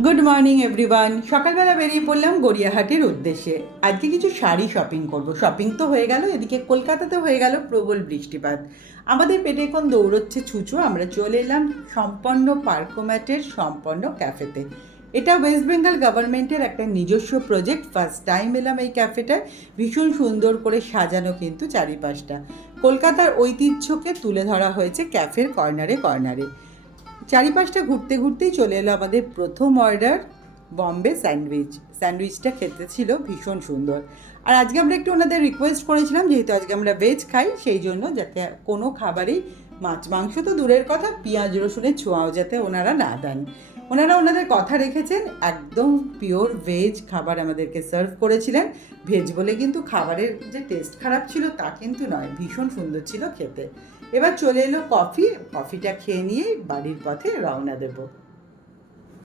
Good morning everyone. সকালবেলা বেরিয়ে পড়লাম গড়িয়াহাটের উদ্দেশ্যে। আজকে কিছু শাড়ি শপিং করব। শপিং তো হয়ে গেল, এদিকে কলকাতাতে হয়ে গেল প্রবল বৃষ্টিপাত। আমাদের পেটে এখন দৌড়চ্ছে ছুঁচো। আমরা চলে এলাম সম্পন্ন পার্কোম্যাটের সম্পন্ন ক্যাফেতে। এটা ওয়েস্ট বেঙ্গল গভর্নমেন্টের একটা নিজস্ব প্রজেক্ট। ফার্স্ট টাইম এলাম এই ক্যাফেটায়। ভীষণ সুন্দর করে সাজানো কিন্তু চারিপাশটা। কলকাতার ঐতিহ্যকে তুলে ধরা হয়েছে ক্যাফের কর্নারে কর্নারে। চারিপাশটা ঘুরতে ঘুরতেই চলে এলো আমাদের প্রথম অর্ডার, বম্বে স্যান্ডউইচ। স্যান্ডউইচটা খেতে ছিল ভীষণ সুন্দর। আর আজকে আমরা একটু ওনাদের রিকোয়েস্ট করেছিলাম, যেহেতু আজকে আমরা ভেজ খাই, সেই জন্য যাতে কোনো খাবারেই মাছ মাংস তো দূরের কথা, পেঁয়াজ রসুনের ছোঁয়াও যাতে ওনারা না দেন। ওনারা ওনাদের কথা রেখেছেন, একদম পিওর ভেজ খাবার আমাদেরকে সার্ভ করেছিলেন। ভেজ বলে কিন্তু খাবারের যে টেস্ট খারাপ ছিল তা কিন্তু নয়, ভীষণ সুন্দর ছিল খেতে। এবার চলে এলো কফিটা খেয়ে নিয়েই বাড়ির পথে রওনা দেবো।